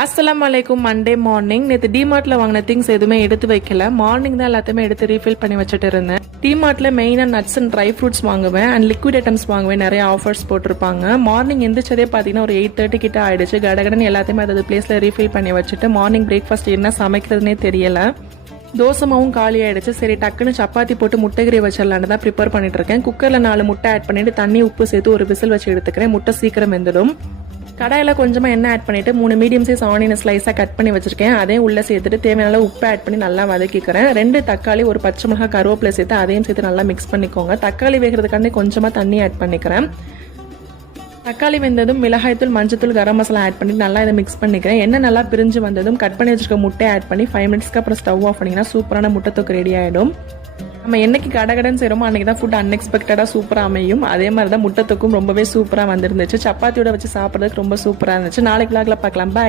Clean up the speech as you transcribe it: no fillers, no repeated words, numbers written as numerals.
அஸ்ஸலாமு அலைக்கும். Monday morning நேற்று டிமார்ட்ல வாங்கின திங்ஸ் எதுவுமே எடுத்து வைக்கல. மார்னிங் தான் எல்லாத்தையுமே எடுத்து ரீஃபில் பண்ணி வச்சுட்டு இருந்தேன். டிமார்ட்ல மெயினாக நட்ஸ் அண்ட் ட்ரை ஃப்ரூட்ஸ் வாங்குவேன் அண்ட் லிக்விட் ஐட்டம்ஸ் வாங்குவேன். நிறைய ஆஃபர்ஸ் போட்டிருப்பாங்க. மார்னிங் எந்திரிச்சதே பார்த்தீங்கன்னா ஒரு 8:30 கிட்ட ஆயிடுச்சு. கடகடன்னு எல்லாத்தையுமே அதாவது பிளேஸ்ல ரீஃபில் பண்ணி வச்சுட்டு மார்னிங் பிரேக்ஃபாஸ்ட் என்ன சமைக்கிறதுனே தெரியல. தோசை மாவும் காலி ஆயிடுச்சு. சரி டக்குன்னு சப்பாத்தி போட்டு முட்டைக்கறி வச்சிடலான்னு தான் ப்ரிப்பேர் பண்ணிட்டு இருக்கேன். குக்கரில் 4 முட்டை ஆட் பண்ணிட்டு தண்ணி உப்பு சேர்த்து ஒரு விசில் வச்சு எடுத்துக்கிறேன். முட்டை சீக்கிரம் வெந்துடும். கடாயில் கொஞ்சமாக எண்ணெய் ஆட் பண்ணிவிட்டு 3 மீடியம் சைஸ் ஆனியன் ஸ்லைஸாக கட் பண்ணி வச்சிருக்கேன். அதையும் உள்ளே சேர்த்துட்டு தேவையான உப்பு ஆட் பண்ணி நல்லா வதக்கிக்கிறேன். 2 தக்காளி, ஒரு பச்சை மிளகாய், கருவேப்பிலை சேர்த்து அதையும் சேர்த்து நல்லா மிக்ஸ் பண்ணிக்கோங்க. தக்காளி வேகிறதுக்காண்டி கொஞ்சமாக தண்ணி ஆட் பண்ணிக்கிறேன். தக்காளி வெந்ததும் மிளகாய்த்தூள், மஞ்சத்தூள், கரம் மசாலா ஆட் பண்ணி நல்லா இதை மிக்ஸ் பண்ணிக்கிறேன். எண்ணெய் நல்லா பிரிஞ்சு வந்ததும் கட் பண்ணி வச்சிருக்க முட்டை ஆட் பண்ணி 5 மினிட்ஸ்க்கு அப்புறம் ஸ்டவ் ஆஃப் பண்ணிங்கன்னா சூப்பரான முட்டை தொக்கு ரெடி ஆகிடும். நம்ம என்னைக்கு கடகடன் செய்கிறோமோ அன்றைக்கி தான் ஃபுட் அன்எக்ஸ்பெக்டடாக சூப்பராக அமையும். அதே மாதிரி தான் முட்டை தொக்கும் ரொம்பவே சூப்பராக வந்துருந்துச்சு. சப்பாத்தியோட வச்சு சாப்பிட்றதுக்கு ரொம்ப சூப்பராக இருந்துச்சு. நாளைக்கு விளாக்ல பார்க்கலாம். பாய்.